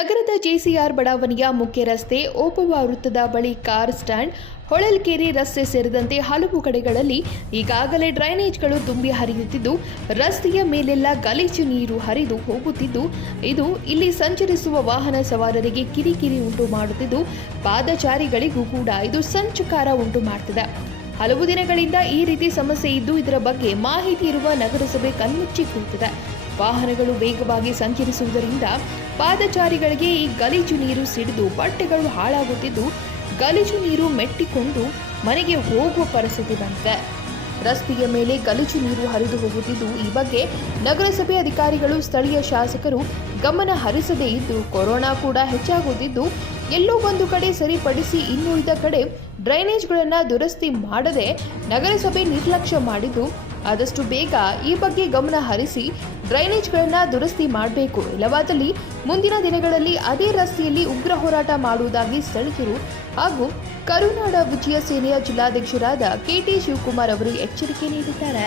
ನಗರದ ಜೆಸಿಆರ್ ಬಡಾವಣೆಯ ಮುಖ್ಯ ರಸ್ತೆ ಓಪವ ವೃತ್ತದ ಬಳಿ ಕಾರ್ ಸ್ಟ್ಯಾಂಡ್, ಹೊಳಲ್ಕೆರೆ ರಸ್ತೆ ಸೇರಿದಂತೆ ಹಲವು ಕಡೆಗಳಲ್ಲಿ ಈಗಾಗಲೇ ಡ್ರೈನೇಜ್ಗಳು ತುಂಬಿ ಹರಿಯುತ್ತಿದ್ದು, ರಸ್ತೆಯ ಮೇಲೆಲ್ಲ ಗಲೀಜು ನೀರು ಹರಿದು ಹೋಗುತ್ತಿದ್ದು, ಇದು ಇಲ್ಲಿ ಸಂಚರಿಸುವ ವಾಹನ ಸವಾರರಿಗೆ ಕಿರಿಕಿರಿ ಉಂಟು ಮಾಡುತ್ತಿದ್ದು, ಪಾದಚಾರಿಗಳಿಗೂ ಕೂಡ ಇದು ಸಂಚುಕಾರ ಉಂಟು ಮಾಡ್ತಿದೆ. ಹಲವು ದಿನಗಳಿಂದ ಈ ರೀತಿ ಸಮಸ್ಯೆ ಇದ್ದು ಇದರ ಬಗ್ಗೆ ಮಾಹಿತಿ ಇರುವ ನಗರಸಭೆ ಕಣ್ಮುಚ್ಚಿ ಕುಳಿತಿದೆ. ವಾಹನಗಳು ವೇಗವಾಗಿ ಸಂಚರಿಸುವುದರಿಂದ ಪಾದಚಾರಿಗಳಿಗೆ ಈ ಗಲೀಜು ನೀರು ಸಿಡಿದು ಬಟ್ಟೆಗಳು ಹಾಳಾಗುತ್ತಿದ್ದು ಗಲೀಜು ನೀರು ಮೆಟ್ಟಿಕೊಂಡು ಮನೆಗೆ ಹೋಗುವ ಪರಿಸ್ಥಿತಿ ಬಂದಿದೆ. ರಸ್ತೆಯ ಮೇಲೆ ಗಲೀಜು ನೀರು ಹರಿದು ಹೋಗುತ್ತಿದ್ದು ಈ ಬಗ್ಗೆ ನಗರಸಭೆ ಅಧಿಕಾರಿಗಳು ಸ್ಥಳೀಯ ಶಾಸಕರು ಗಮನ ಹರಿಸದೇ ಇದ್ದು ಕೊರೋನಾ ಕೂಡ ಹೆಚ್ಚಾಗುತ್ತಿದ್ದು, ಎಲ್ಲೋ ಒಂದು ಕಡೆ ಸರಿಪಡಿಸಿ ಇನ್ನುಳಿದ ಕಡೆ ಡ್ರೈನೇಜ್ಗಳನ್ನು ದುರಸ್ತಿ ಮಾಡದೆ ನಗರಸಭೆ ನಿರ್ಲಕ್ಷ್ಯ ಮಾಡಿದ್ದು, ಆದಷ್ಟು ಬೇಗ ಈ ಬಗ್ಗೆ ಗಮನ ಹರಿಸಿ ಡ್ರೈನೇಜ್ಗಳನ್ನು ದುರಸ್ತಿ ಮಾಡಬೇಕು. ಇಲ್ಲವಾದಲ್ಲಿ ಮುಂದಿನ ದಿನಗಳಲ್ಲಿ ಅದೇ ರಸ್ತೆಯಲ್ಲಿ ಉಗ್ರ ಹೋರಾಟ ಮಾಡುವುದಾಗಿ ಸ್ಥಳೀಯರು ಹಾಗೂ ಕರುನಾಡ ವಿಜಯ ಸೇನೆಯ ಜಿಲ್ಲಾಧ್ಯಕ್ಷರಾದ ಕೆಟಿ ಶಿವಕುಮಾರ್ ಅವರು ಎಚ್ಚರಿಕೆ ನೀಡಿದ್ದಾರೆ.